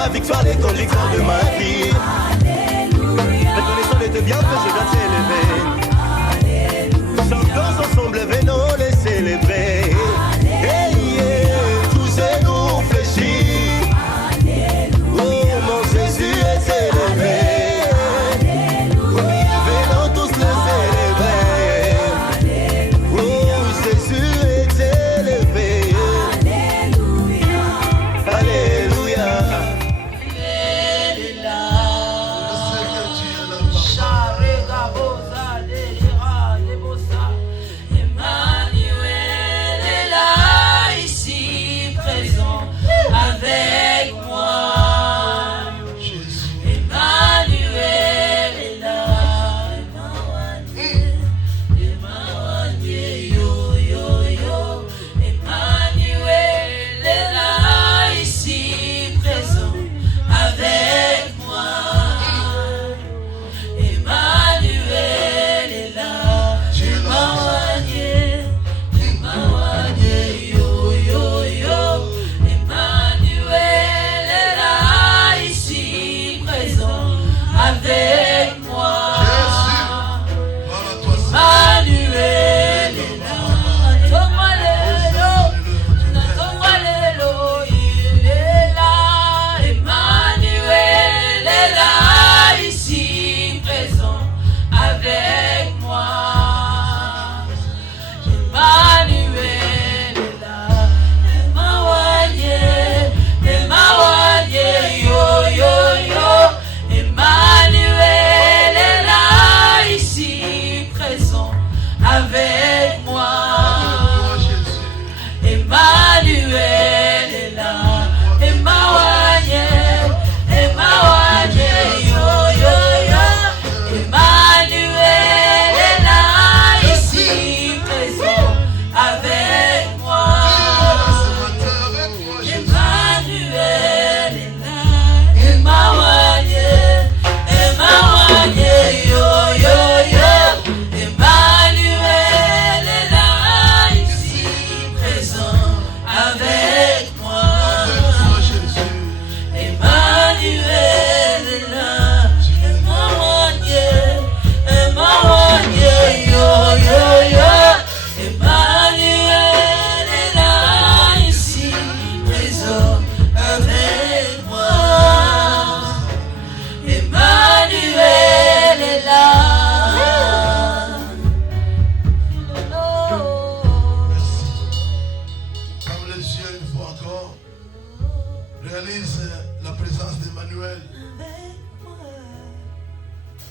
ma victoire, les conducteurs de ma vie. Reconnaissant de tes bienfaits, je dois t'élever. Chantons ensemble, venons les célébrer. Hey, yeah, tous genoux fléchis. Oh, mon Jésus est élevé. Venons tous le célébrer. Oh, Jésus est élevé. Alléluia.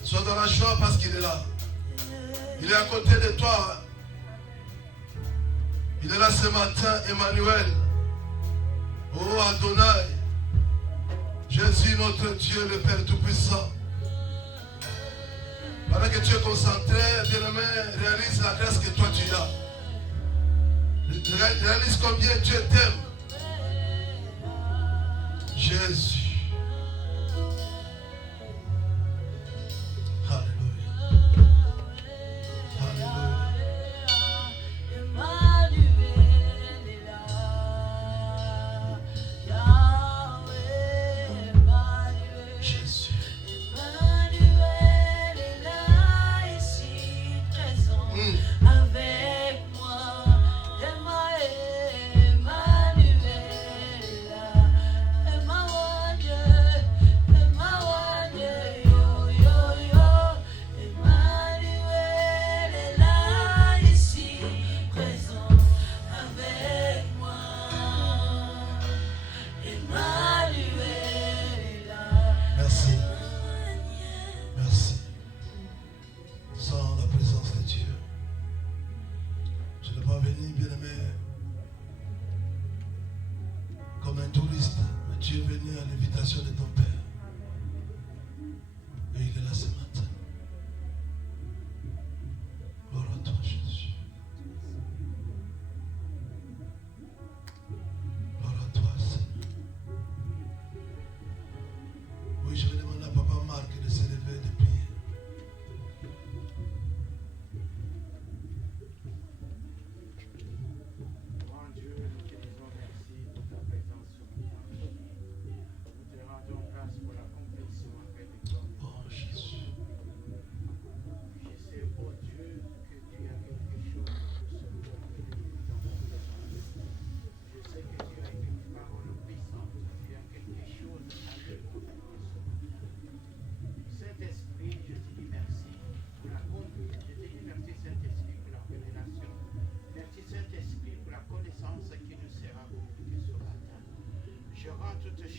Sois dans la joie parce qu'il est là. Il est à côté de toi. Il est là ce matin, Emmanuel. Oh Adonai. Jésus notre Dieu, le Père Tout-Puissant. Pendant que tu es concentré, bien-aimé, réalise la grâce que toi tu as. Réalise combien Dieu t'aime. Jésus.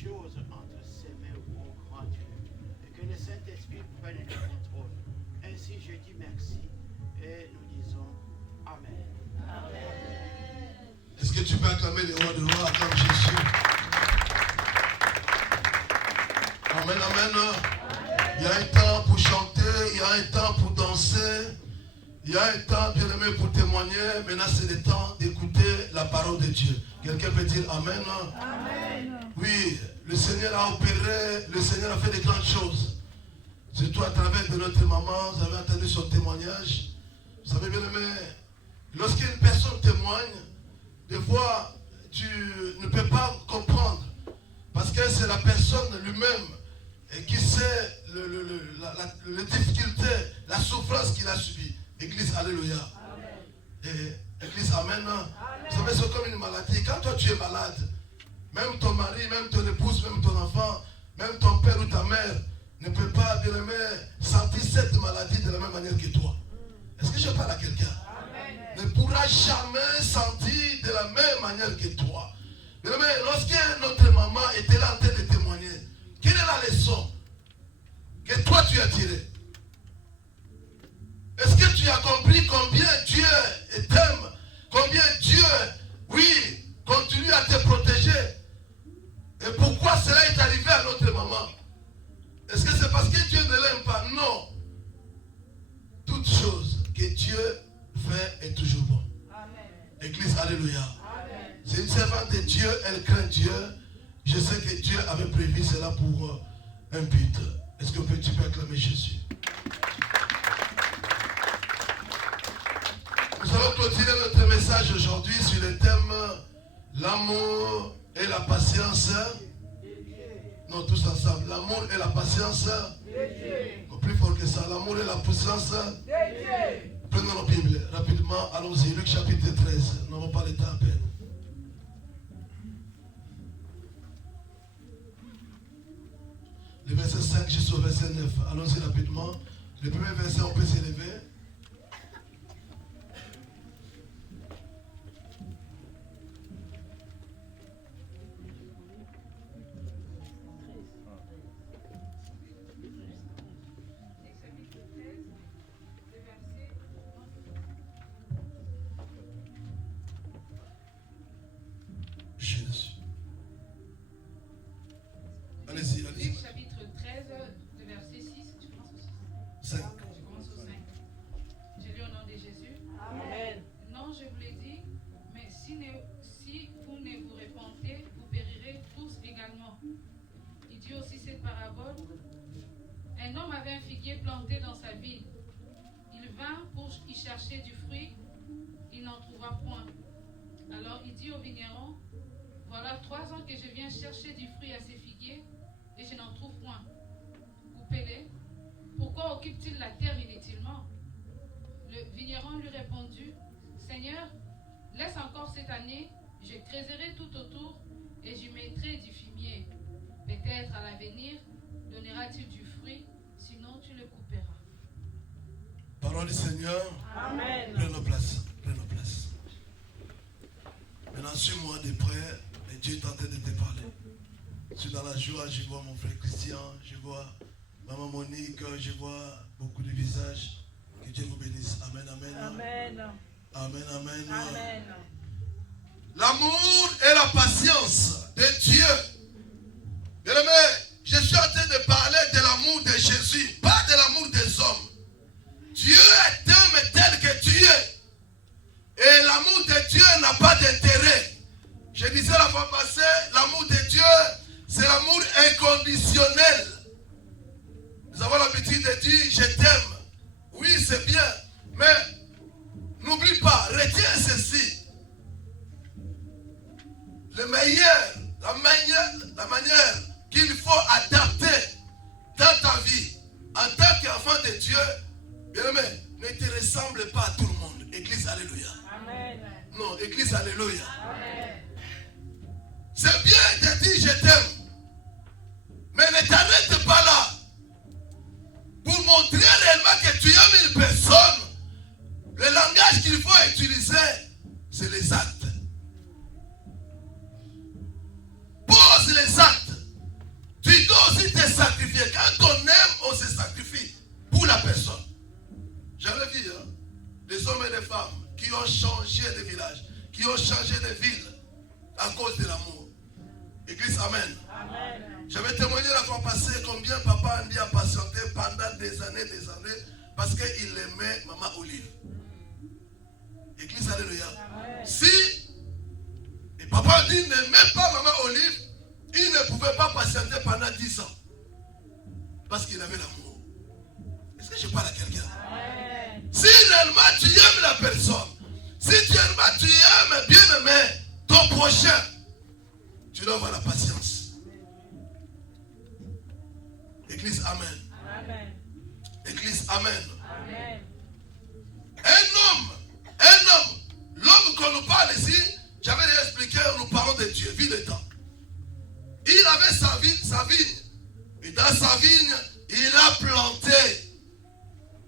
choses entre ses mains, ô grand Dieu, et que le Saint-Esprit prenne le contrôle. Ainsi, je dis merci et nous disons Amen. Amen. Est-ce que tu peux acclamer les rois de rois comme Jésus? Amen, amen. Il y a un temps pour chanter, il y a un temps pour danser, il y a un temps, bien aimé, pour témoigner. Maintenant, c'est le temps d'écouter la parole de Dieu. Quelqu'un peut dire Amen? Amen. Oui, le Seigneur a opéré, le Seigneur a fait de grandes choses. Surtout à travers de notre maman, vous avez entendu son témoignage. Vous savez, bien aimé, lorsqu'une personne témoigne, des fois, tu ne peux pas comprendre. Parce que c'est la personne lui-même qui sait les difficultés, la souffrance qu'il a subie. Église, alléluia. Église, amen. Vous savez, c'est comme une maladie. Quand toi tu es malade, même ton mari, même ton épouse, même ton enfant, même ton père ou ta mère ne peut pas, bien aimé, sentir cette maladie de la même manière que toi. Est-ce que je parle à quelqu'un? Ne pourra jamais sentir de la même manière que toi. Bien aimé, lorsque notre maman était là en train de témoigner, quelle est la leçon que toi tu as tirée? Est-ce que tu as compris combien Dieu t'aime? Combien Dieu, oui, continue à te protéger? Et pourquoi cela est arrivé à notre maman? Est-ce que c'est parce que Dieu ne l'aime pas? Non. Toute chose que Dieu fait est toujours bon. Amen. Église, alléluia. Amen. C'est une servante de Dieu, elle craint Dieu. Je sais que Dieu avait prévu cela pour un but. Est-ce que tu peux acclamer Jésus? Nous allons continuer notre message aujourd'hui sur le thème l'amour et la patience. Non, tous ensemble. L'amour et la patience. Plus fort que ça. L'amour et la puissance. Prenons nos Bibles rapidement. Allons-y. Luc chapitre 13. Nous n'avons pas le temps à peine. Le verset 5 jusqu'au verset 9. Allons-y rapidement. Le premier verset, on peut s'élever. Jésus. Allez-y, allez-y. Luc chapitre 13, de verset 6, je commence au 6. 5. Je commence au 5. Je lis au nom de Jésus. Amen. Non, je vous l'ai dit, mais si vous ne vous repentez, vous périrez tous également. Il dit aussi cette parabole. Un homme avait un figuier planté dans sa vigne. Il vint pour y chercher du fruit. Il n'en trouva point. Alors il dit au vigneron, voilà 3 ans que je viens chercher du fruit à ces figuiers et je n'en trouve point. Coupez-les. Pourquoi occupe-t-il la terre inutilement? Le vigneron lui répondit, Seigneur, laisse encore cette année, je creuserai tout autour et j'y mettrai du fumier. Peut-être à l'avenir donnera-t-il du fruit, sinon tu le couperas. Parole du Seigneur. Amen. Prenez nos places. Prenez nos places. Maintenant, suis-moi de près et Dieu est en train de te parler. Je suis dans la joie, je vois mon frère Christian, je vois maman Monique, je vois beaucoup de visages. Que Dieu vous bénisse. Amen, amen. Amen. Amen, amen. Amen. L'amour et la patience de Dieu. Bien aimé, je suis en train de parler de l'amour de Jésus, pas de l'amour des hommes. Dieu t'aime tel que tu es. Et l'amour de Dieu n'a pas d'intérêt. Je disais la fois passée, l'amour de Dieu, c'est l'amour inconditionnel. Nous avons l'habitude de dire, je t'aime. Oui, c'est bien. Mais n'oublie pas, retiens ceci. Le meilleur, la manière qu'il faut adapter dans ta vie, en tant qu'enfant de Dieu, bien aimé, ne te ressemble pas à tout le monde. Église, alléluia. Amen. Non, Église, alléluia. Amen. C'est bien de dire je t'aime. Mais ne t'arrête pas là. Pour montrer réellement que tu aimes une personne, le langage qu'il faut utiliser, c'est les actes. Pose les actes. Amen. Amen. J'avais témoigné la fois passée combien papa Andy a patienté pendant des années, parce qu'il aimait Maman Olive. Église, alléluia. Amen. Si et papa Andy n'aimait pas Maman Olive, il ne pouvait pas patienter pendant 10 ans. Parce qu'il avait l'amour. Est-ce que je parle à quelqu'un? Amen. Si réellement tu aimes la personne, si réellement tu aimes bien aimé ton prochain, tu dois avoir la patience. Église, amen. Amen. Église, amen. Amen. L'homme qu'on nous parle ici, j'avais déjà expliqué, nous parlons de Dieu, vie de temps. Il avait sa vigne. Et dans sa vigne, il a planté.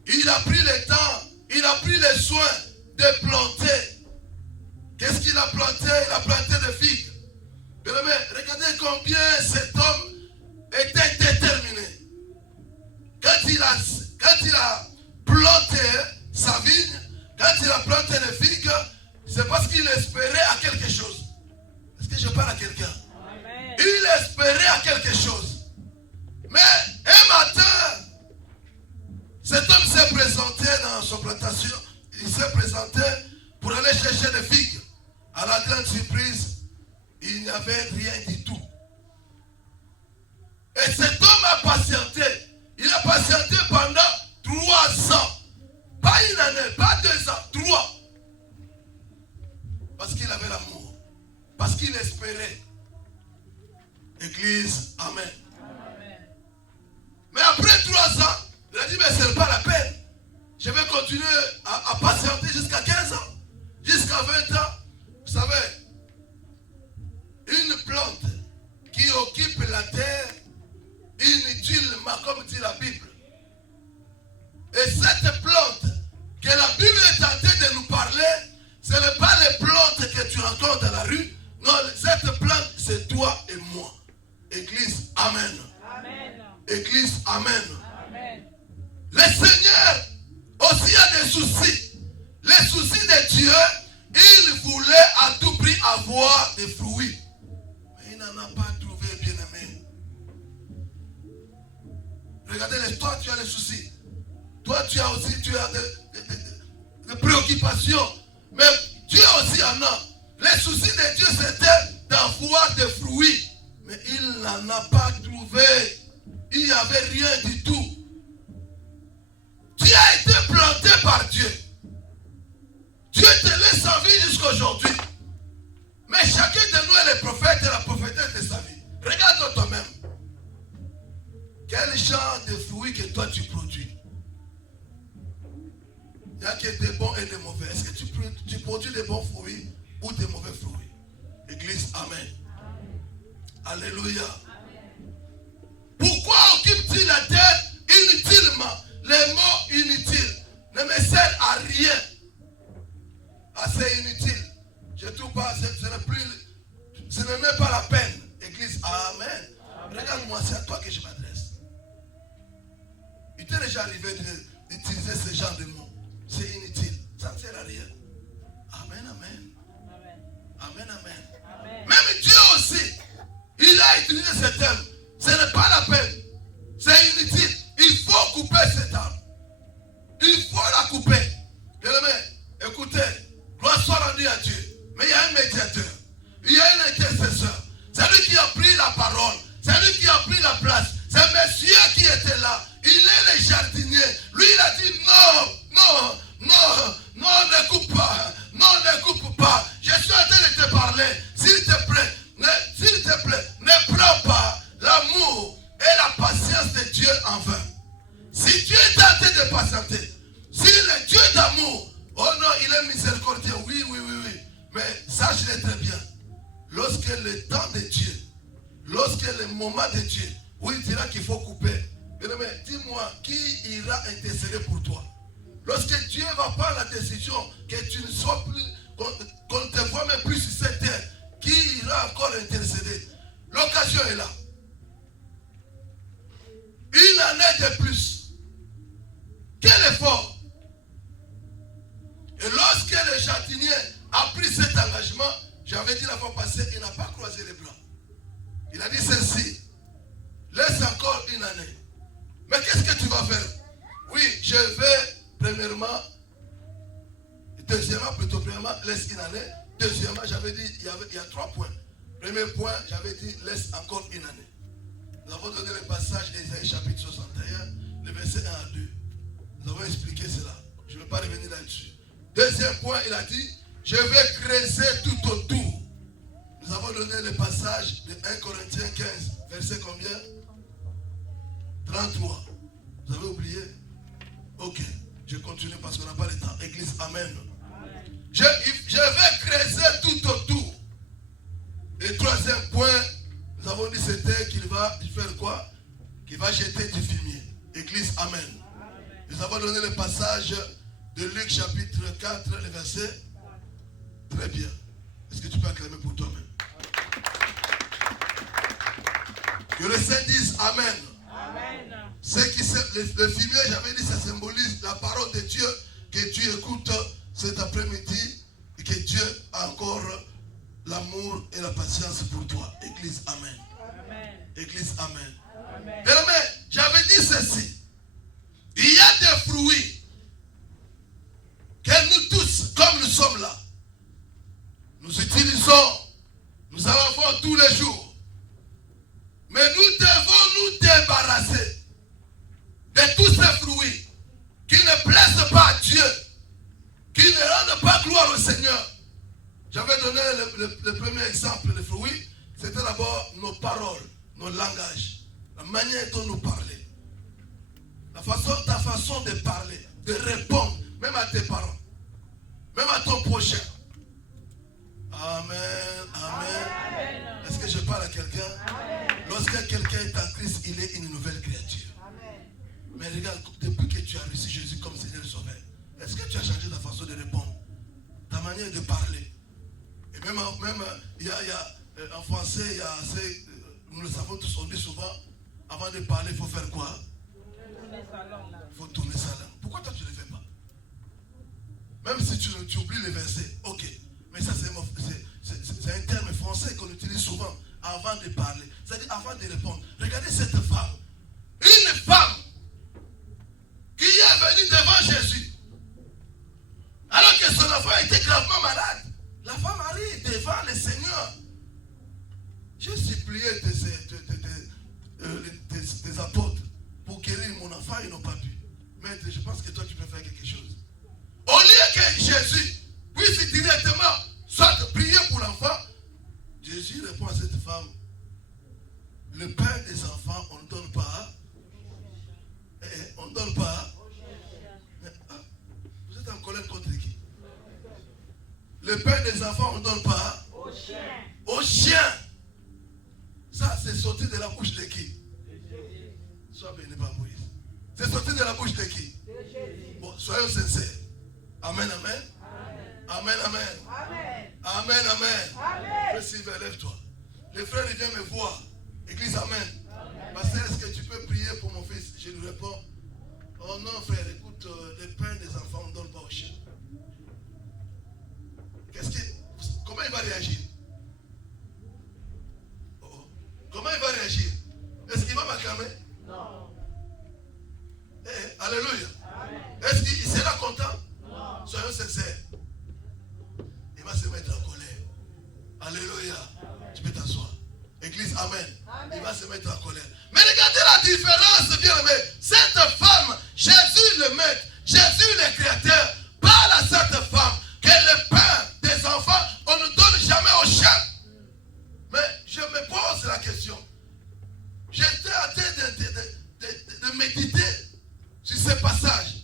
Il a pris le temps, il a pris les soins de planter. Qu'est-ce qu'il a planté? Il a planté des figues. Mais regardez combien cet homme était déterminé. Quand il a planté sa vigne, quand il a planté les figues, c'est parce qu'il espérait à quelque chose. Est-ce que je parle à quelqu'un? Amen. Il espérait à quelque chose. Mais un matin, cet homme s'est présenté dans son plantation. Il s'est présenté pour aller chercher des figues. À la grande surprise, il n'y avait rien du tout. Et cet homme a patienté. Il a patienté pendant 3 ans. Pas une année, pas 2 ans, 3. Parce qu'il avait l'amour. Parce qu'il espérait. Église, amen. Amen. Mais après 3 ans, il a dit, mais ce n'est pas la peine. Je vais continuer à patienter jusqu'à 15 ans. Jusqu'à 20 ans. Vous savez, une plante qui occupe la terre inutilement, comme dit la Bible. Et cette plante que la Bible est en train de nous parler, ce n'est pas les plantes que tu rencontres dans la rue. Non, cette plante, c'est toi et moi. Église, amen. Amen. Église, amen. Amen. Le Seigneur aussi a des soucis. Les soucis de Dieu, il voulait à tout prix avoir des fruits. Mais il n'en a pas trouvé, bien aimé. Regardez, toi tu as les soucis. Toi tu as aussi des préoccupations. Mais Dieu aussi en a. Les soucis de Dieu c'était d'avoir des fruits. Mais il n'en a pas trouvé. Il n'y avait rien du tout. Tu as été planté par Dieu. Dieu te laisse en vie jusqu'à aujourd'hui. Mais chacun de nous est le prophète et la prophétesse de sa vie. Regarde toi-même. Quel genre de fruits que toi tu produis? Il y a qui est des bons et des mauvais. Est-ce que tu produis des bons fruits ou des mauvais fruits? Église, amen. Alléluia. Pourquoi occupe-t-il la terre inutilement? Les mots inutiles ne me servent à rien. Assez inutile. Je ne trouve pas, ce n'est même pas la peine. Église, amen. Regarde-moi, c'est à toi que je m'adresse. Il t'est déjà arrivé d'utiliser ce genre de mots. C'est inutile. Ça ne sert à rien. Amen, amen. Amen, amen. Amen. Même Dieu aussi, il a utilisé ce terme. Ce n'est pas la peine. C'est inutile. Il faut couper cette arme. Il faut la couper. Bien-aimé, écoutez, gloire soit rendue à Dieu. Mais il y a un médiateur. Il y a un intercesseur. C'est lui qui a pris la parole. C'est lui qui a pris la place. C'est monsieur qui était là. Il est le jardinier. Lui, il a dit non, ne coupe pas. Non, ne coupe pas. Je suis en train de te parler. S'il te plaît, ne prends pas l'amour et la patience de Dieu en vain. Si Dieu est en train de patienter, si le Dieu d'amour, oh non, il est miséricordieux, oui. Mais sache-le très bien, lorsque le temps de Dieu, lorsque le moment de Dieu, où il dira qu'il faut couper, mais dis-moi, qui ira intercéder pour toi? Lorsque Dieu va prendre la décision que tu ne sois plus, qu'on ne te voit même plus sur cette terre, qui ira encore intercéder? L'occasion est là. Une année de plus. Quel effort! Et lorsque le jardinier a pris cet engagement, j'avais dit la fois passée, il n'a pas croisé les bras. Il a dit ceci. Laisse encore une année. Mais qu'est-ce que tu vas faire? Oui, je vais, premièrement, laisse une année. Deuxièmement, j'avais dit, il y a 3 points. Premier point, j'avais dit, laisse encore une année. Nous avons donné le passage d'Ésaïe chapitre 61, le verset 1 à 2. Nous avons expliqué cela. Je ne vais pas revenir là-dessus. Deuxième point, il a dit, je vais creuser tout autour. Nous avons donné le passage de 1 Corinthiens 15, verset combien? 33. Vous avez oublié? Ok, je continue parce qu'on n'a pas le temps. Église, amen. Je vais creuser tout autour. Et troisième point, nous avons dit c'était qu'il va faire quoi? Qu'il va jeter du fumier. Église, amen. Nous avons donné le passage de Luc chapitre 4, le verset. Très bien. Est-ce que tu peux acclamer pour toi-même? Que le Saint dise amen. Amen. Le fumier, j'avais dit, ça symbolise la parole de Dieu que tu écoutes cet après-midi et que Dieu a encore l'amour et la patience pour toi. Église, amen. Amen. Église, amen. Amen. Mais j'avais dit ceci. Il y a des fruits que nous tous, comme nous sommes là, nous utilisons, nous en avons tous les jours. Mais nous devons nous débarrasser de tous ces fruits qui ne plaisent pas à Dieu, qui ne rendent pas gloire au Seigneur. J'avais donné le premier exemple de fruits. C'était d'abord nos paroles, nos langages, la manière dont nous parlons. Ta façon de parler, de répondre, même à tes parents, même à ton prochain. Amen, amen. Est-ce que je parle à quelqu'un? Lorsque quelqu'un est en Christ, il est une nouvelle créature. Mais regarde, depuis que tu as reçu Jésus comme Seigneur et Sauveur, est-ce que tu as changé ta façon de répondre? Ta manière de parler? Et même il y a en français, il y a assez, nous le savons tous, on dit souvent, avant de parler, il faut faire quoi? Il faut tourner sa langue. Pourquoi toi tu ne le fais pas? Même si tu oublies les versets, ok. Mais ça c'est un terme français qu'on utilise souvent avant de parler. C'est-à-dire avant de répondre. Regardez cette femme. Une femme qui est venue devant Jésus. Alors que son enfant était gravement malade. La femme arrive devant le Seigneur. J'ai supplié tes apôtres pour guérir mon enfant, ils n'ont pas pu. Maître, je pense que toi tu peux faire quelque chose. Au lieu que Jésus puisse directement soit prier pour l'enfant, Jésus répond à cette femme, le pain des enfants, on ne donne pas. On ne donne pas. Vous êtes en colère contre qui? Le pain des enfants, on ne donne pas. Aux chiens. Ça, c'est sorti de la bouche de qui? Sois béni par Moïse. C'est sorti de la bouche de qui? Bon, soyons sincères. Amen, amen. Amen, amen. Amen, amen. Frère Sylvain, lève-toi. Les frères, ils viennent me voir. Église, amen. Pasteur, est-ce que tu peux prier pour mon fils? Je lui réponds, oh non, frère, écoute, le pain des enfants, on ne donne pas aux chiens. Comment il va réagir? Comment il va réagir? Est-ce qu'il va m'acclamer? Non. Alléluia. Est-ce qu'il sera content? Non. Soyons sincères. Il va se mettre en colère. Alléluia. Amen. Tu peux t'asseoir. Église, amen. Il va se mettre en colère. Mais regardez la différence, bien aimé. Cette femme, Jésus le maître, Jésus le créateur, parle à cette femme que le pain des enfants, on ne donne jamais aux chiens. Mais je me pose la question. J'étais en train de méditer sur ce passage.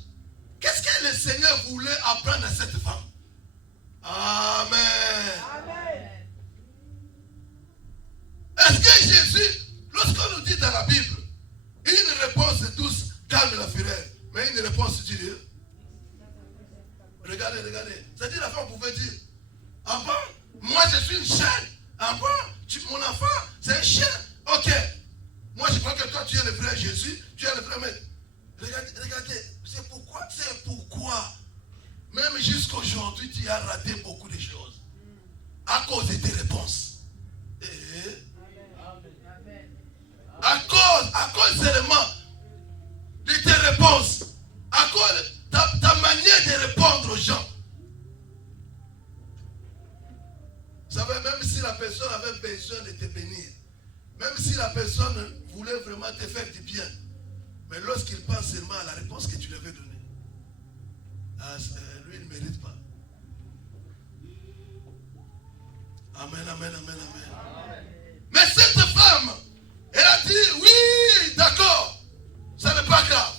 Qu'est-ce que le Seigneur voulait apprendre à cette femme? Amen. Amen. Est-ce que Jésus, lorsqu'on nous dit dans la Bible, une réponse douce calme la fureur, mais une réponse dure? Regardez. C'est-à-dire la femme pouvait dire, ah bon, moi je suis une chienne. Ah bon, mon enfant, c'est un chien. Ok. Moi je crois que toi tu es le vrai Jésus, tu es le vrai maître. Regardez, c'est pourquoi. Même jusqu'aujourd'hui, tu as raté beaucoup de choses. À cause de tes réponses. même si la personne voulait vraiment te faire du bien, mais lorsqu'il pense seulement à la réponse que tu lui avais donnée, lui, il ne mérite pas. Amen, amen, amen, amen. Mais cette femme, elle a dit, oui, d'accord, ça n'est pas grave.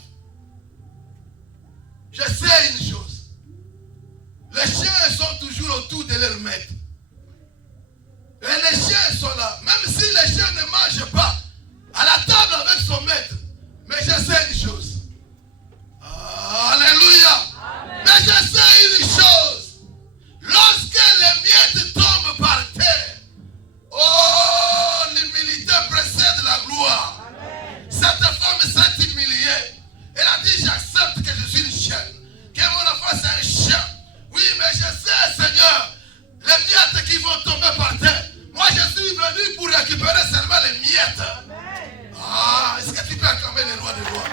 Je sais une chose. Les chiens sont toujours autour de leur maître. Et les chiens sont là. Même si les chiens ne mangent pas à la table avec son maître. Mais je sais une chose. Alléluia. Amen. Mais je sais une chose. Lorsque les miettes tombent par terre, oh, l'humilité précède la gloire. Amen. Cette femme s'est humiliée. Elle a dit, j'accepte que je suis une chienne. Que mon enfant c'est un chien. Oui, mais je sais, Seigneur, les miettes qui vont tomber par terre. Moi, je suis venu pour récupérer seulement les miettes. Amen. Ah, est-ce que tu peux acclamer les lois de loi?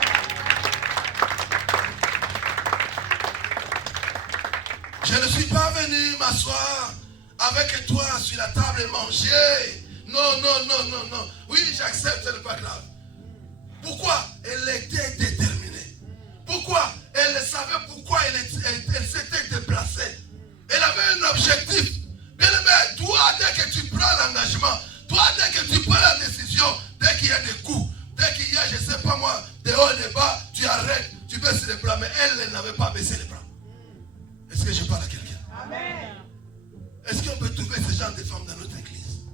Je ne suis pas venu m'asseoir avec toi sur la table et manger. Non, non, non, non, non. Oui, j'accepte, ce n'est pas grave. Pourquoi? Elle était déterminée. Pourquoi? Elle savait pourquoi elle s'était déplacée. Elle avait un objectif. Bien aimé, toi, dès que tu prends l'engagement, toi, dès que tu prends la décision, dès qu'il y a des coups, dès qu'il y a, je ne sais pas moi, des hauts et des bas, tu arrêtes, tu baisses les bras. Mais elle n'avait pas baissé les bras. Est-ce que je parle à quelqu'un? Amen. Est-ce qu'on peut trouver ce genre de femmes dans notre église?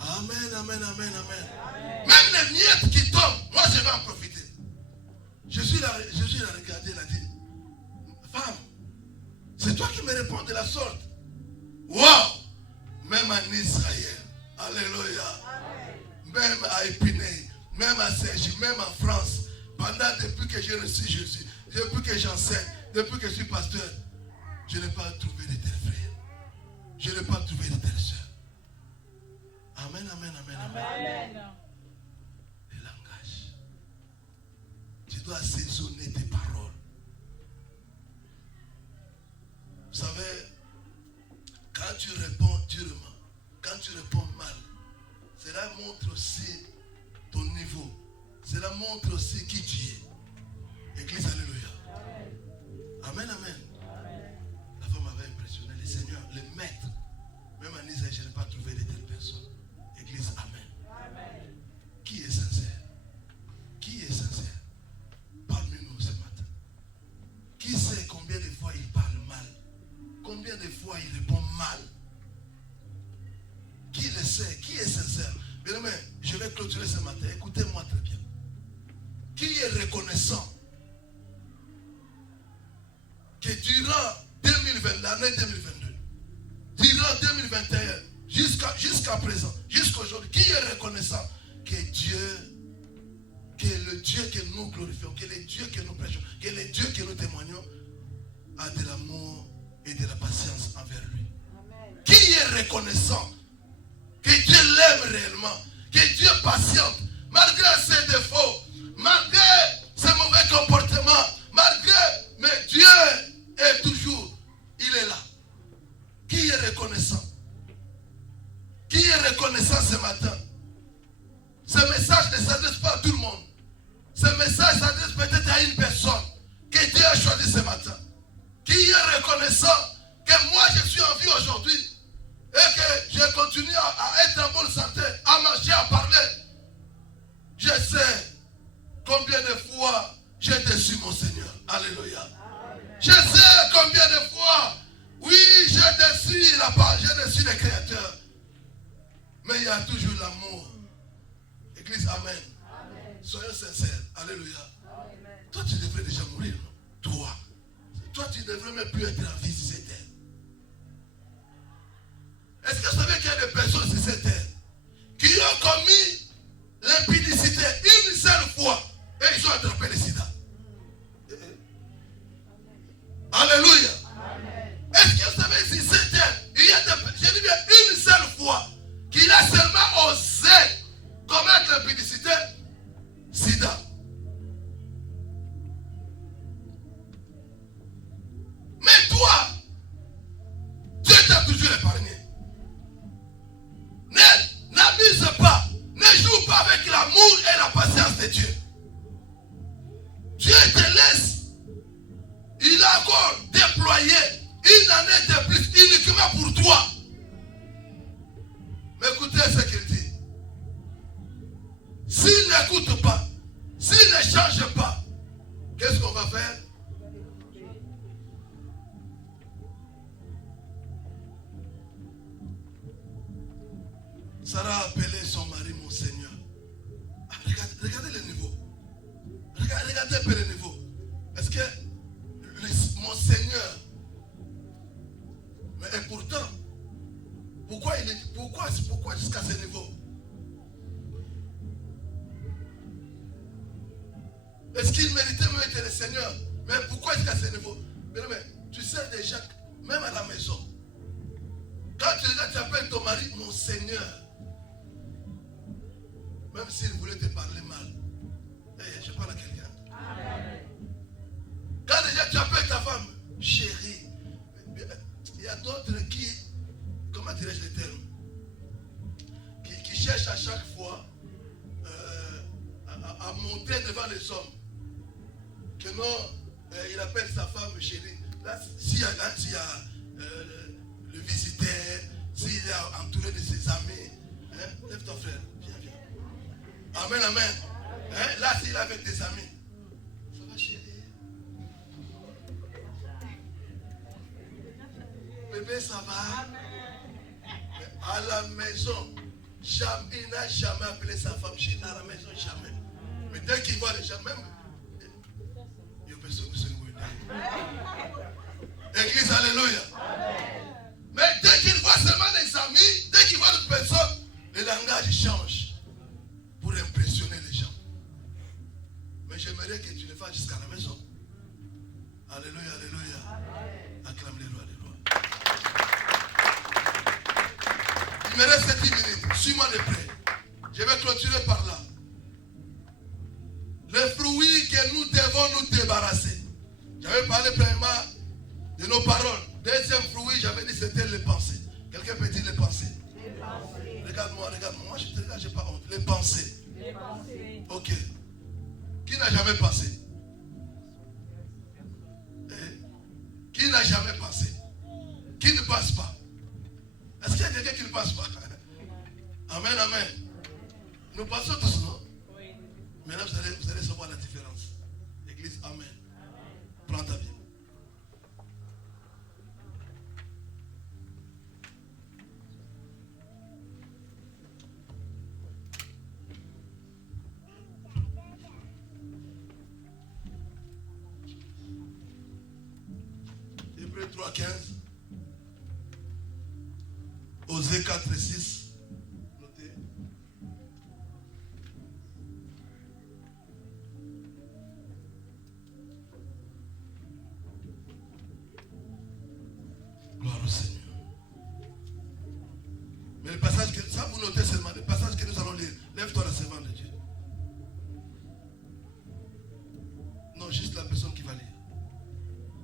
Amen, amen, amen, amen. Même les miettes qui tombent, moi je vais en profiter. Je suis là regarder, elle a dit, femme, c'est toi qui me réponds de la sorte. Waouh! Même en Israël, alléluia. Même à Épinay, même à Sergi, même en France, depuis que j'ai reçu Jésus, depuis que j'enseigne, depuis que je suis pasteur, je n'ai pas trouvé de tels frères. Je n'ai pas trouvé de telles sœurs. Amen, amen, amen, amen. Amen. Le langage. Tu dois assaisonner tes paroles. Vous savez, quand tu réponds durement, quand tu réponds mal, cela montre aussi ton niveau. Cela montre aussi qui tu es. Église, alléluia. Amen, amen. La femme avait impressionné le Seigneur, le maître. Même en Israël, je n'ai pas trouvé de telles personnes. Église, amen. Qui est sincère? Qui est sincère parmi nous ce matin? Qui sait combien de fois il parle mal? Combien de fois il répond mal? Qui le sait? Qui est sincère? Bien aimé, je vais clôturer ce matin. Écoutez-moi très bien. Qui est reconnaissant que durant 2020, l'année 2022, durant 2021, jusqu'à présent, jusqu'à aujourd'hui, qui est reconnaissant que Dieu, que le Dieu que nous glorifions, que le Dieu que nous prêchons, que le Dieu que nous témoignons a de l'amour et de la patience envers lui? Amen. Qui est reconnaissant que Dieu l'aime réellement, que Dieu patiente, malgré ses défauts, malgré ses mauvais comportements, mais Dieu est toujours, il est là. Qui est reconnaissant? Qui est reconnaissant ce matin? Ce message ne s'adresse pas à tout le monde. Ce message s'adresse peut-être à une personne que Dieu a choisi ce matin. Qui est reconnaissant que moi je suis en vie aujourd'hui et que je continue à être en bonne santé, à marcher, à parler. Je sais combien de fois j'ai déçu mon Seigneur. Alléluia. Je sais combien de fois, oui, j'ai déçu le Créateur. Mais il y a toujours l'amour. Église, amen. Soyons sincères. Alléluia. Toi, tu devrais déjà mourir, non? Toi, tu devrais même plus être en vie sur cette terre. Est-ce que vous savez qu'il y a des personnes sur cette terre qui ont commis l'impudicité une seule fois et ils ont attrapé le sida? Alléluia. Est-ce que vous savez sur cette terre, il y a je dis bien une seule fois qu'il a seulement osé commettre l'impudicité? Sida. Mais toi, Dieu t'a toujours épargné. N'a de Dieu. Dieu te laisse. Il a encore déployé une année de plus uniquement pour toi. Mais écoutez ce qu'il dit. S'il n'écoute pas, s'il ne change pas, qu'est-ce qu'on va faire? Sarah a appelé son mari mon Seigneur. Ah, regardez le niveau. Regardez un peu le niveau. Est-ce que mon Seigneur, mais et pourtant, pourquoi jusqu'à ce niveau? Est-ce qu'il méritait mieux être le Seigneur? Mais pourquoi jusqu'à ce niveau? Mais tu sais déjà, même à la maison, quand tu appelles ton mari mon Seigneur, même s'il voulait te parler mal, je parle à quelqu'un. Quand déjà tu appelles ta femme chérie, il y a d'autres qui, comment dirais-je le terme, qui cherchent à chaque fois à monter devant les hommes que non, il appelle sa femme chérie. Là, s'il y a le visiteur, s'il est entouré de ses amis, lève ton frère, viens. Amen, amen. Là, s'il est avec tes amis, ça va chérie. Bébé, ça va. Mais à la maison, il n'a jamais appelé sa femme chérie. À la maison, jamais. Mais dès qu'il voit les gens, même. Église, alléluia. Mais dès qu'il voit seulement les amis, dès qu'il voit d'autres personnes, le langage change pour impressionner les gens. Mais j'aimerais que tu le fasses jusqu'à la maison. Alléluia, alléluia. Acclame les rois, les rois. Il me reste 10 minutes. Suis-moi de près. Je vais clôturer par là. Les fruits que nous devons nous débarrasser. J'avais parlé premièrement de nos paroles. Deuxième fruit, j'avais dit c'était les pensées. Quelqu'un peut dire les pensées? Regarde-moi. Moi, je te regarde, je n'ai pas honte. Les pensées. Ok. Qui n'a jamais pensé? Qui n'a jamais pensé? Qui ne pense pas? Est-ce qu'il y a quelqu'un qui ne pense pas? Amen, amen. Nous pensons tous, non? Oui. Maintenant, vous allez savoir la différence. Église, amen. Prends ta Bible. Hébreux 3:15. Osée 4:6. Notez. Gloire au Seigneur. Mais le passage que ça vous notez seulement, le passage que nous allons lire. Lève-toi la servante de Dieu. Non, juste la personne qui va lire.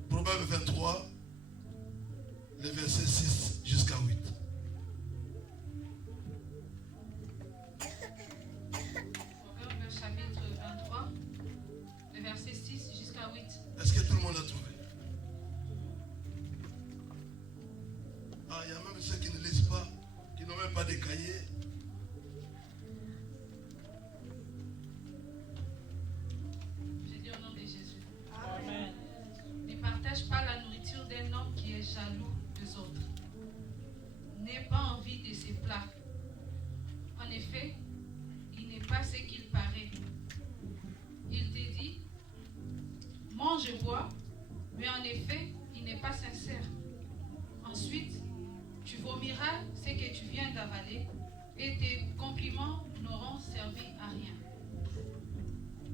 Proverbe 23, les versets 6 jusqu'à 8. Proverbe chapitre 23, les versets 6 jusqu'à 8. Est-ce que tout le monde a trouvé? Ah, il y a même ceux qui ne lisent pas, qui n'ont même pas de cahiers. J'ai dit au nom de Jésus. Amen. Ne partage pas la nourriture d'un homme qui est jaloux des autres. N'aie pas envie de ses plats. En effet, il n'est pas ce qu'il paraît. Il te dit, mange et bois, mais en effet, il n'est pas sincère. Ensuite, tu vomiras ce que tu viens d'avaler et tes compliments n'auront servi à rien.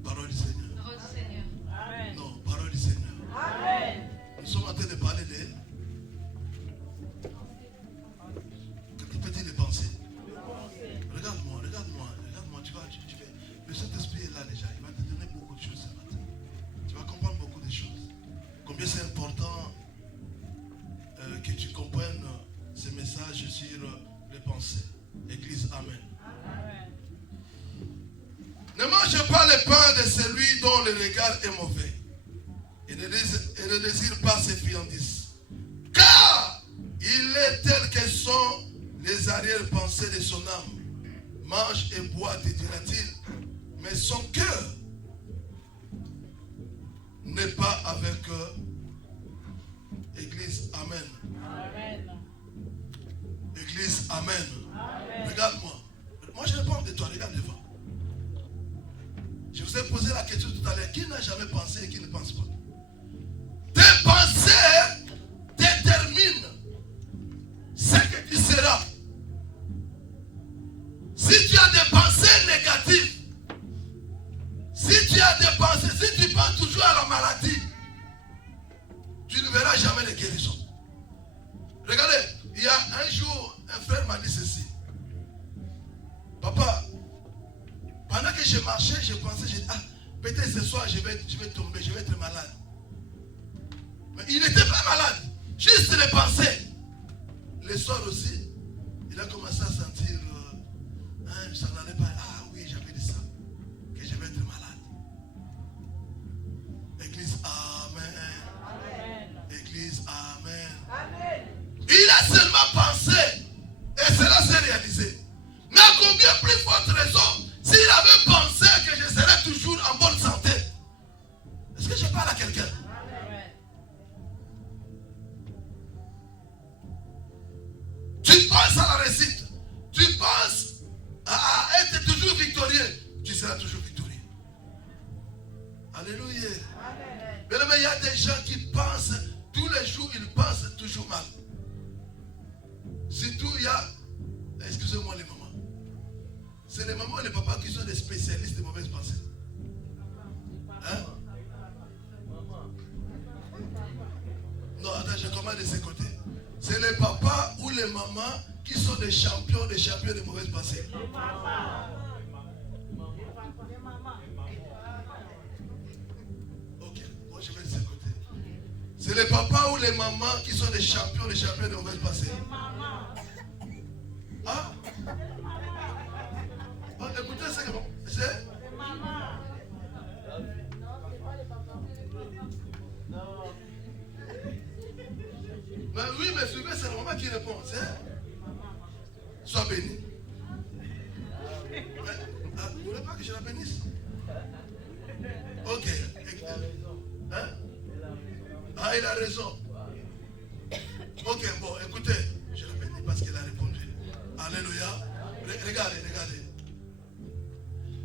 Parole du Seigneur. Parole du Seigneur. Amen. Non, parole du Seigneur. Amen. Nous sommes en train de parler de... Quelqu'un peut dire des pensées. Regarde-moi. Tu vas... Le Saint-Esprit est là déjà. Il va te donner beaucoup de choses ce matin. Tu vas comprendre beaucoup de choses. Combien c'est important que tu comprennes ce message sur les pensées. Église, amen. Amen. Ne mangez pas le pain de celui dont le regard est mauvais. Et ne désire pas ses friandises. Car il est tel que sont les arrière-pensées de son âme. Mange et bois, te dira-t-il. Mais son cœur n'est pas avec Église. Amen. Amen. Église, amen. Amen. Regarde-moi. Moi, je réponds de toi. Regarde devant. Je vous ai posé la question tout à l'heure. Qui n'a jamais pensé et qui ne pense pas? Tes pensées déterminent ce que tu seras. Si tu as des pensées négatives, si tu as des pensées, si tu penses toujours à la maladie, tu ne verras jamais de guérison. Regardez, il y a un jour, un frère m'a dit ceci. Papa, pendant que je marchais, je pensais, j'ai dit, ah, peut-être ce soir je vais tomber, je vais être malade. Mais il n'était pas malade, juste les pensées. Le soir aussi, il a commencé à sentir, ça n'allait pas. Ah oui, j'avais dit ça, que je vais être malade. Église, amen. Amen. Église, amen. Amen. Il a seulement pensé et cela s'est réalisé. Mais à combien plus forte raison s'il avait pensé que je serais toujours en bonne santé? Est-ce que je parle à quelqu'un? Amen. Tu penses à la réussite. Tu penses à être toujours victorieux. Tu seras toujours victorieux. Alléluia. Mais il y a des gens qui pensent, tous les jours, ils pensent toujours mal. Surtout, il y a, excusez-moi les mamans. C'est les mamans et les papas qui sont des spécialistes de mauvaises pensées. Hein? Non, attends, je commence de ces côtés. C'est les papas ou les mamans qui sont des champions de mauvaises pensées. Ok, moi je vais de ces côtés. C'est les papas ou les mamans qui sont des champions de mauvaises pensées. Ah? Oh, écoutez, c'est mais oui, mais suivez, c'est la maman qui répond. Sois béni. Vous voulez pas que je la bénisse? Ok. Hein? Ah, il a raison. Ok, bon, écoutez, je la bénis parce qu'elle a répondu. Alléluia. Regardez.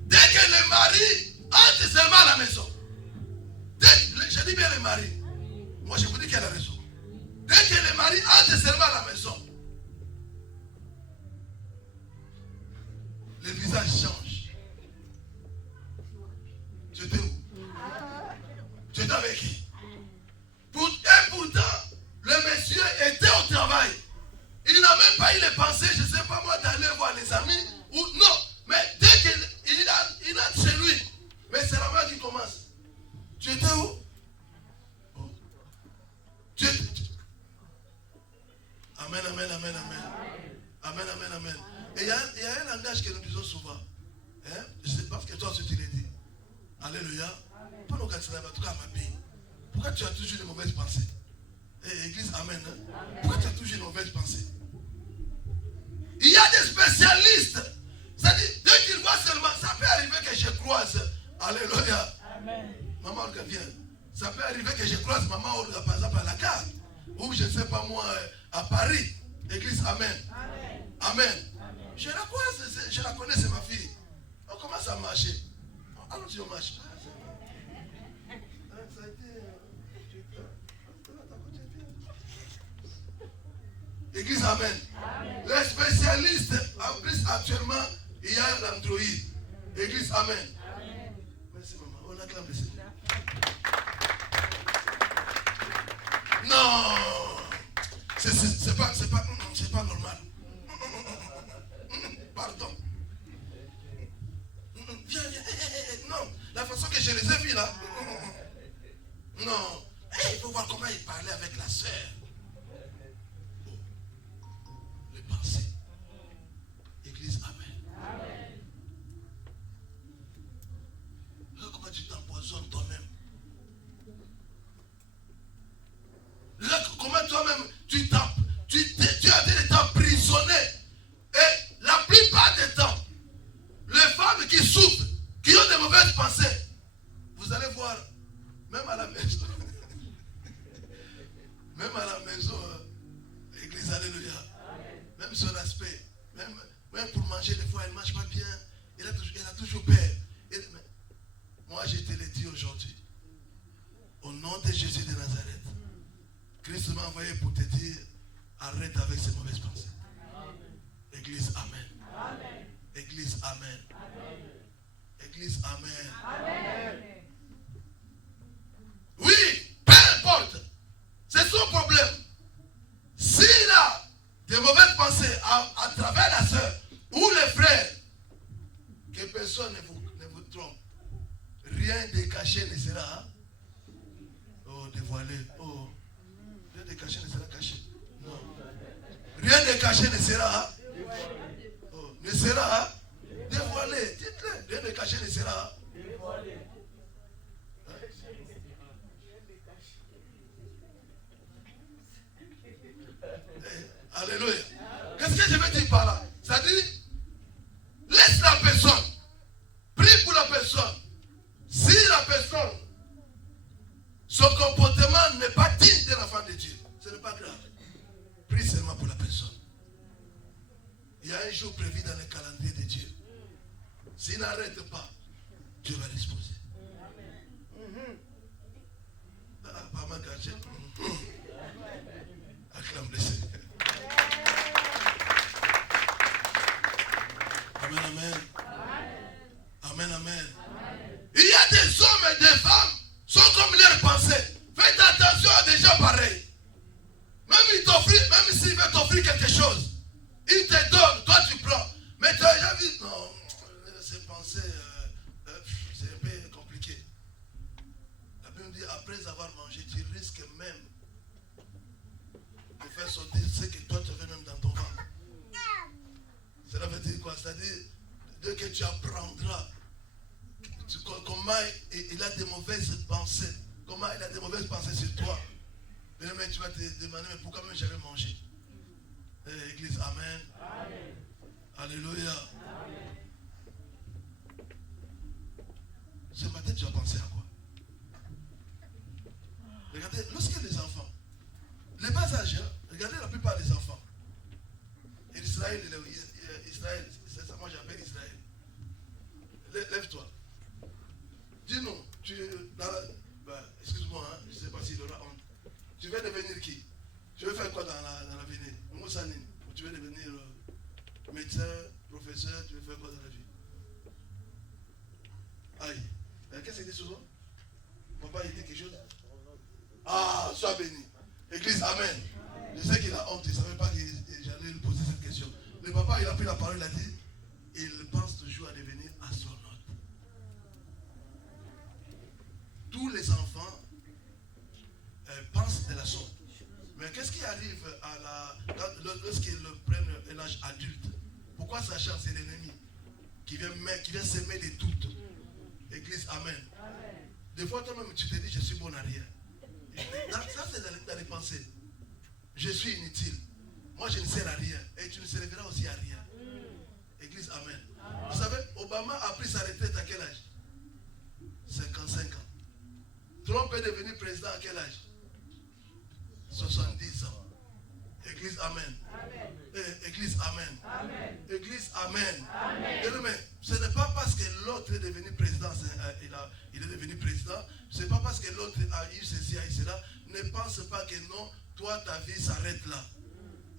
Dès que le mari entre seulement à la maison, je dis bien le mari, moi je vous dis qu'elle a raison. Dès que le mari entre seulement à la maison, le visage change. Tu étais où? Tu étais avec qui? Et pourtant, le monsieur était au travail. Il n'a même pas eu les pensées, je ne sais pas moi, d'aller voir les amis. Ou non. Mais dès qu'il entre chez lui, mais c'est la main qui commence. Tu étais où? Oh. Amen. Amen. Et il y a un langage que nous disons souvent. Hein? Je sais pas ce que toi tu l'as dit. Alléluia. Pourquoi tu as toujours de mauvaises pensées? Église, amen. Hein? Pourquoi tu as toujours de mauvaises pensées? Il y a des spécialistes. C'est-à-dire, dès qu'ils voient seulement, ça peut arriver que je croise. Alléluia. Amen. Maman Olga, viens. Ça peut arriver que je croise maman Olga, par exemple, à la gare. Ou je ne sais pas moi, à Paris. Église, amen. Amen. Je la croise, je la connais, c'est ma fille. On commence à marcher. Allons-y, on marche. Ça a été. Église, amen. Les spécialistes, en plus actuellement, il y a l'Android. Église, amen. Merci maman, on acclame le Seigneur. Non, c'est pas normal. Pardon. Viens. Non, la façon que je les ai vus là. Non. Il faut voir comment il parlait avec la sœur. Les pensées. Église, amen. pour manger, des fois elle ne mange pas bien. Elle a toujours peur. Moi, je te le dis aujourd'hui. Au nom de Jésus de Nazareth, Christ m'a envoyé pour te dire, arrête avec ces mauvaises pensées. Église, amen. Église, amen. Église, amen. Oui, peu importe. C'est son problème. S'il a des mauvaises pensées à travers la soeur ou les frères, que personne ne vous trompe. Rien de caché ne sera dévoilé. Oh, rien de caché ne sera caché. Non. Rien de caché ne sera dévoilé. Dites-le. Rien de caché ne sera dévoilé. Alléluia. Qu'est-ce que je veux dire par là? Ça dit, laisse la personne. Prie pour la personne. Si la personne, son comportement n'est pas digne d'un enfant de Dieu, ce n'est pas grave. Prie seulement pour la personne. Il y a un jour prévu dans le calendrier de Dieu. S'il n'arrête pas, Dieu va l'exposer. Pas mal gâché. Acclame le Seigneur. Amen, amen. Amen, amen. Il y a des hommes et des femmes sont comme leurs pensées. Faites attention à des gens pareils. Même s'il veut t'offrir quelque chose, il te donne, toi tu prends. Mais tu as déjà vu, non, ces pensées, c'est un peu compliqué. La Bible dit, après avoir mangé, tu risques même de faire sauter ce que toi tu avais même dans ton ventre. Cela veut dire quoi? C'est-à-dire, dès que tu apprendras comment il a des mauvaises pensées, comment il a des mauvaises pensées sur toi, mais tu vas te demander, mais pourquoi même j'avais mangé? Église, amen. Amen. Alléluia. Amen. Ce matin, tu as pensé à quoi? Regardez, lorsque les enfants, les bas âges, regardez la plupart des enfants. Israël, c'est ça, moi j'appelle Israël. Lève-toi. Dis-nous, excuse-moi, je ne sais pas s'il aura honte. Tu veux devenir qui? Tu veux faire quoi dans l'avenir? Tu veux devenir médecin, professeur, tu veux faire quoi dans la vie? Aïe. Qu'est-ce qu'il dit souvent? Papa, il dit quelque chose? Ah, sois béni. Église, amen. Je sais qu'il a honte, il ne savait pas que j'allais lui poser cette question. Le papa, il a pris la parole, il a dit, il pense toujours à devenir astronaute. Tous les enfants pensent de la sorte. Mais qu'est-ce qui arrive lorsqu'ils prennent un âge adulte? Pourquoi ça change? C'est l'ennemi qui vient semer des doutes. Église, amen. Des fois, toi-même, tu te dis, je suis bon à rien. Ça, c'est dans les pensées. Je suis inutile. Moi, je ne sers à rien. Et tu ne serviras aussi à rien. Église, amen. Vous savez, Obama a pris sa retraite à quel âge? 55 ans. Trump est devenu président à quel âge? 70 ans. Église, amen. Église, amen. Église, amen. Mais ce n'est pas parce que l'autre est devenu président, il est devenu président, ce n'est pas parce que l'autre a eu ceci, a eu cela. Ne pense pas que non, toi, ta vie s'arrête là.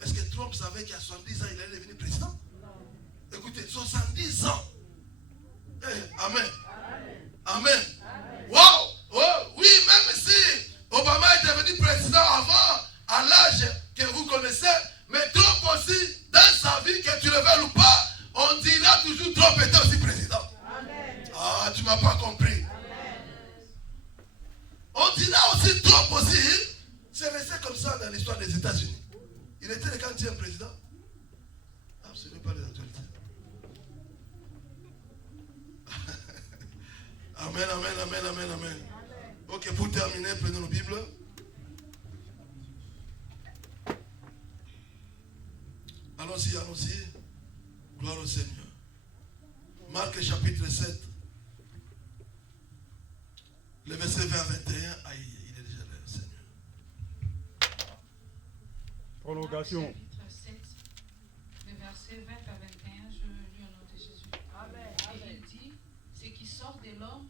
Est-ce que Trump savait qu'à 70 ans, il allait devenir président? Non. Écoutez, 70 ans. Amen. Amen. Wow! Oh, oui, même si Obama est devenu président avant, à l'âge que vous connaissez, mais Trump aussi, dans sa vie, que tu le veuilles ou pas, on dira toujours Trump était aussi président. Amen. Ah, tu ne m'as pas compris. Amen. On dira aussi Trump aussi, c'est resté comme ça dans l'histoire des États-Unis. Il était le 40e président. Ah, ce n'est pas les actualités. Amen, amen, amen, amen, amen. Ok, pour terminer, prenons nos Bibles. Allons-y, allons-y. Gloire au Seigneur. Marc chapitre 7. Le verset 20 à 21. Aïe, il est déjà là, Seigneur. Prolongation. Chapitre 7, le verset 20 à 21, l'homme,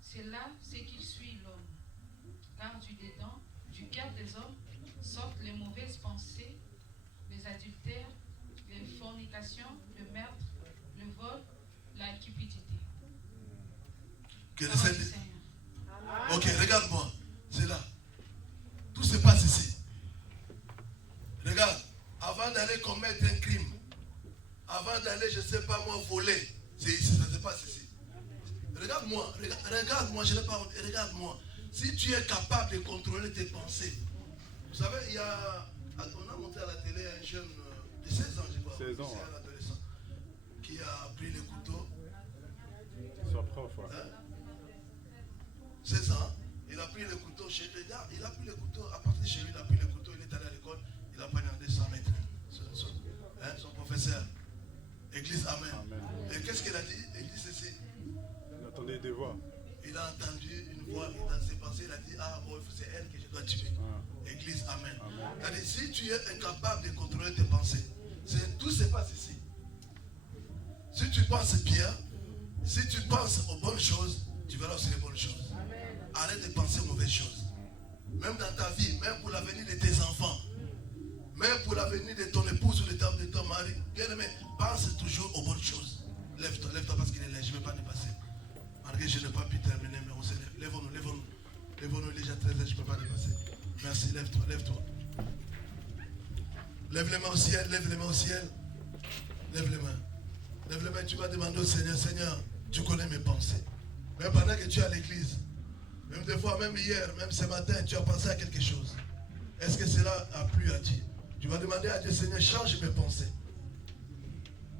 c'est là ce qui suit l'homme. Car du dedans, du cœur des hommes, sortent les mauvaises pensées, les adultères, les fornications, le meurtre, le vol, la cupidité. Que le Parole du Seigneur. Seigneur. Ok, regarde-moi. C'est là. Tout se passe ici. Regarde, avant d'aller commettre un crime, avant d'aller, je ne sais pas moi, voler, c'est ici, ça se passe ici. Regarde-moi, regarde-moi, je n'ai pas honte, regarde-moi. Si tu es capable de contrôler tes pensées, vous savez, on a montré à la télé un jeune de 16 ans, je crois, 16 ans, c'est un adolescent, qui a pris le couteau. Son prof, ouais. 16 ans, il a pris le couteau chez lui. Il a pris le couteau, à partir de chez lui, il a pris le couteau, il est allé à l'école, il a poignardé 100 mètres. Son professeur. Église, amen. Amen. Et qu'est-ce qu'il a dit? Il dit ceci. Il entendait des voix. Il a entendu une voix dans ses pensées, il a dit, ah bon, c'est elle que je dois tuer. Ah. Église, amen. Amen. C'est-à-dire, si tu es incapable de contrôler tes pensées, tout se passe ici. Si tu penses bien, si tu penses aux bonnes choses, tu verras aussi les bonnes choses. Arrête de penser aux mauvaises choses. Même dans ta vie, même pour l'avenir de tes enfants, même pour l'avenir de ton épouse ou de ton mari, bien aimé, pense toujours aux bonnes choses. Lève-toi parce qu'il est là, je ne vais pas dépasser. Malgré que je n'ai pas pu terminer, mais on se lève. Lève-nous. Lève-nous déjà 13 heures, je ne peux pas dépasser. Merci, lève-toi. Lève les mains au ciel, lève les mains au ciel. Lève les mains. Lève les mains, tu vas demander au Seigneur, Seigneur, tu connais mes pensées. Même pendant que tu es à l'église, même des fois, même hier, même ce matin, tu as pensé à quelque chose. Est-ce que cela a plu à Dieu? Tu vas demander à Dieu, Seigneur, change mes pensées.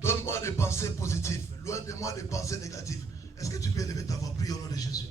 Donne-moi des pensées positives. Loin de moi des pensées négatives. Est-ce que tu peux élever ta voix? Prie au nom de Jésus.